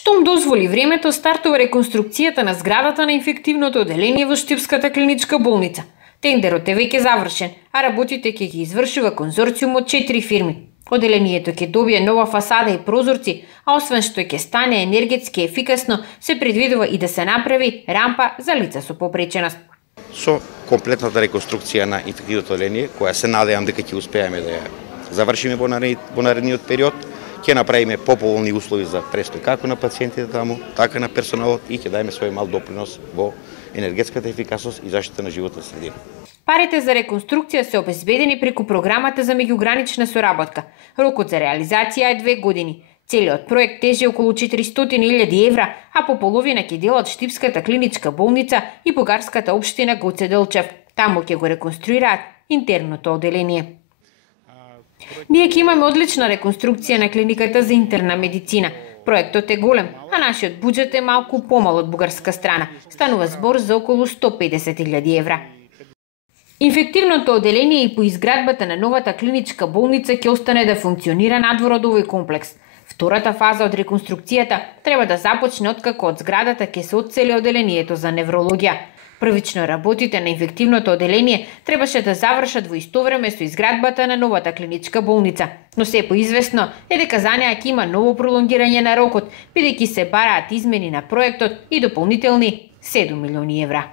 Штом дозволи времето, стартува реконструкцијата на зградата на инфективното оделение во Штипската клиничка болница. Тендерот е веќе завршен, а работите ќе ги извршува конзорциум од 4 фирми. Оделението ќе добие нова фасада и прозорци, а освен што ќе стане енергетски ефикасно, се предвидува и да се направи рампа за лица со попреченост. Со комплетната реконструкција на инфективното оделение, која се надевам дека ќе успееме да ја завршиме во наредниот период, ќе направиме поповолни услови за престој како на пациентите таму, така на персоналот и ќе даеме свој мал допринос во енергетската ефикасност и заштита на животна средина. Парите за реконструкција се обезбедени преку програмата за меѓугранична соработка. Рокот за реализација е 2 години. Целиот проект тежи околу 400.000 евра, а по половина ќе делат Штипската клиничка болница и бугарската општина Гоце Делчев. Таму ќе го реконструираат интерното оделение. Ние ќе имаме одлична реконструкција на клиниката за интерна медицина. Проектот е голем, а нашиот буџет е малку помал од бугарска страна. Станува збор за околу 150.000 евра. Инфективното оделение и по изградбата на новата клиничка болница ќе остане да функционира надвор од овој комплекс. Втората фаза од реконструкцијата треба да започне откако од зградата ќе се одсели оделението за неврологија. Првично работите на инфективното оделение требаше да завршат во исто време со изградбата на новата клиничка болница, но се поизвестно е дека за неа ќе има ново пролонгирање на рокот, бидејќи се бараат измени на проектот и дополнителни 7 милиони евра.